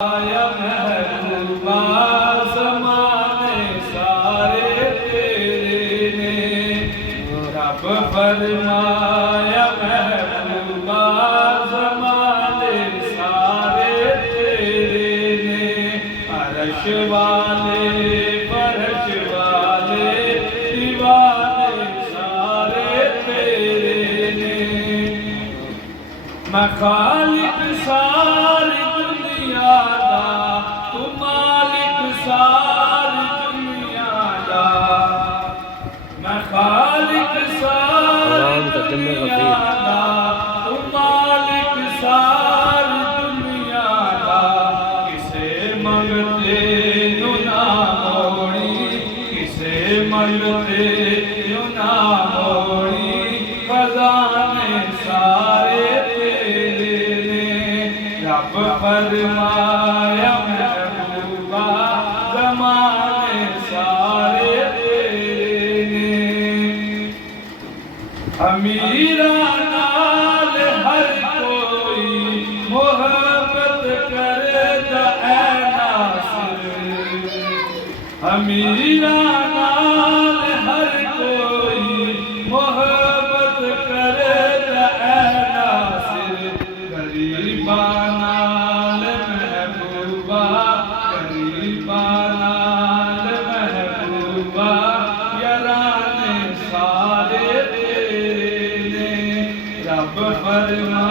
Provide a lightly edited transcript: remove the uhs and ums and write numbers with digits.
आया महबूबा ज़माने सारे तेरे ने, रब फरमाया महबूबा ज़माने सारे तेरे ने। अर्श वाले फर्श वाले दीवाने सारे तेरे ने। मैं खालिक सारी दुनिया दा, तू मालिक सारी दुनिया दा। मैं खालिक सारी दुनिया दा, तू मालिक सारी दुनिया दा। किसे मंगते नू ना मोड़ी, किसे मंगते नू ना मोड़ी। खजाने सारे रब फरमाया महबूबा ज़माने सारे तेरे ने। अमीरा नाल हर कोई मोहब्बत करदा ऐ नासिर। अमीरा नाल हर कोई मोहब्बत करदा ऐ नासिर। गरीबा नाल महबूबा, गरीबा नाल महबूबा। याराने सारे तेरे ने, रब फरमा